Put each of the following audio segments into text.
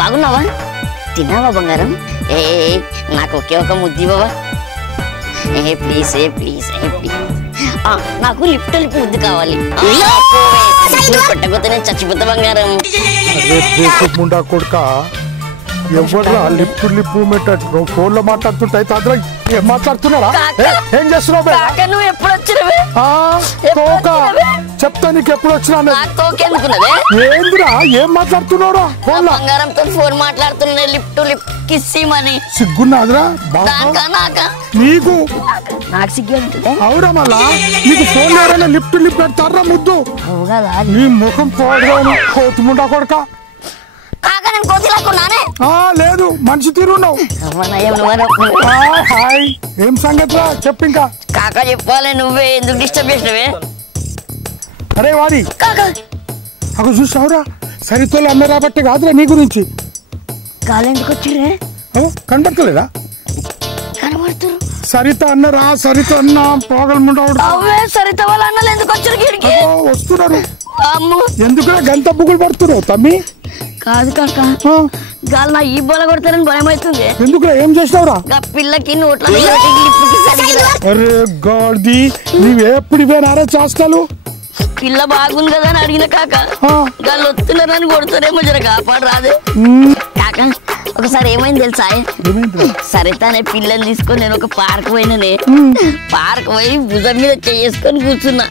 బాగున్నావా? తిన్నావా బంగారం? ఏ నాకు ఒకే ఒక ముద్ది బాబా. ప్లీజ్ ప్లీజ్ ప్లీజ్ నాకు లిఫ్ట్ ముద్దు కావాలి. కొట్టకపోతే నేను చచ్చిపోతా బంగారం. కొడుక ఎవరు లిఫ్ట్ లిప్పు ఫోన్ లో మాట్లాడుతుంటే ఏం మాట్లాడుతున్నారా? ఏం చేస్తున్నావు? నువ్వు ఎప్పుడు వచ్చినవే? చెప్తా నీకు ఎప్పుడు వచ్చినా. ఏందిరా ఏం మాట్లాడుతున్నారా? బంగారంతో ఫోన్ మాట్లాడుతున్నా. Lift lift కిస్సిమని. సిగ్గున్నాదిరా నీకు? నాకు సిగ్గు అవురా మళ్ళా నీకు ఫోన్ ఎవరైనా లిఫ్ట్ లిఫ్ట్ పెడతారా ముద్దు? నీ ముఖం పోడుగా కోతుముండా కొడుక. లేదు మనిషి తీరున్నావు. హాయ్ ఏం సంగతి చెప్పు. ఇంకా కాకా చెప్పాలి. నువ్వే ఎందుకు డిస్టర్బ్ చేసినవే? అరే వాడి అక్కడ చూసావురా సరితోళ్ళు అన్న రాబట్టే కాదురా నీ గురించి. కాలెందుకు వచ్చిరే? కనబడతలేదా? కనబడుతురు. సరిత అన్నరా సరిత అన్న పోగలముండవు. సరిత వాళ్ళ అన్నలు ఎందుకు వచ్చారు? వస్తున్నారు. ఎందుకురా గంత బుగులు పడుతున్నావు తమ్మి? కాదు కాక గాలి నా ఈ బోల కొడతారని భయం అవుతుంది. ఎందుకు ఏం చేసినావురా? పిల్లకి నోట్ల అరే గాడిది నువ్వు ఎప్పుడు ఇవేనారా చేస్తాలు? పిల్ల బాగుంది కదా అని అడిగిన కాక గాళ్ళు వస్తున్నారని కొడతారేమో జర కాపాడు రాదే కాక. ఒకసారి ఏమైంది తెలుసా? సరిత అనే పిల్లని తీసుకొని నేను ఒక పార్క్ పోయిననే. పార్క్ పోయి భుజం మీద చేసుకొని కూర్చున్నా.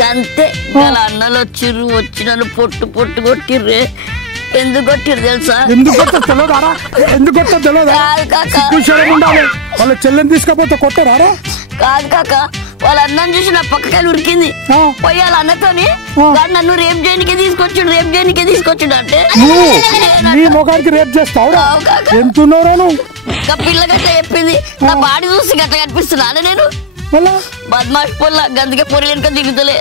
గంతే వాళ్ళ అన్నలు వచ్చిర్రు. వచ్చి నన్ను పొట్టు పొట్టు కొట్టిర్రే. ఎందుకు కొట్టిర్రు తెలుసా? వాళ్ళ చెల్లెని తీసుకపోతే కొట్టరారా? కాదు కాక వాళ్ళ అన్నం చూసి నా పక్కకాయలు ఉరికింది. పోయి వాళ్ళ అన్నతోని నన్ను రేపు చేయనికే తీసుకొచ్చిండు అంటే మొగానికి రేపు చేస్తావురా? ఎంతున్నావురా నువ్వు? పిల్ల గట్ల చెప్పింది. నా బాడీ చూసి గట్ల కనిపిస్తున్నా నేను బద్మాష్ పొల్ల. గందుకే పొరి వెనుక దిగుతలే.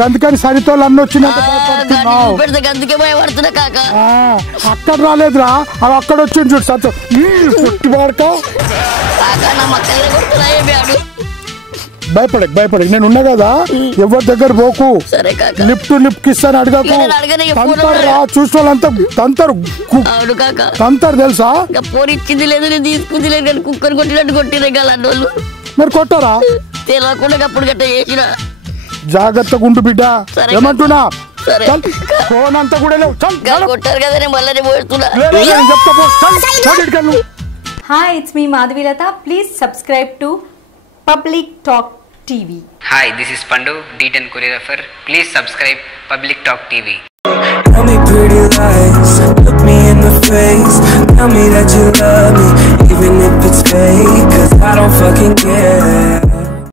గందుకని సరితోళ్ళు అన్న వచ్చిన పెడితే గందుకే భయపడుతున్నా కాక. అక్కడ రాలేదురా అవి అక్కడ వచ్చింది చూడు సతో పుట్టివాడక కాక. నా మక్కలు కొడుతున్నాడు. భయపడక నేను ఉన్నా కదా. ఎవరి దగ్గర పోకు. లిఫ్ట్ లిఫ్ట్ ఇస్తాను అడగకు. చూసిన వాళ్ళంతా తంతారు తెలుసా? పోరి ఇచ్చింది లేదు నేను తీసుకుంది లేదు కానీ కుక్కర్ కొట్టినట్టు కొట్టిన గలన్నోళ్ళు. మరి కొట్టారా? తెలియకుండా అప్పుడు గట్ట చేసిన. జాగ్రత్తగా ఉండు బిడ్డ. ఏమంటున్నా ఫోన్ అంతా కూడా కొట్టారు కదా నేను మళ్ళీ పోతున్నా. Hi, it's me Madhavilata. Please subscribe to Public Talk TV. Hi, this is Pandu, D10 choreographer. Please subscribe Public Talk TV. Tell me pretty lies, look me in the face. Tell me that you love me.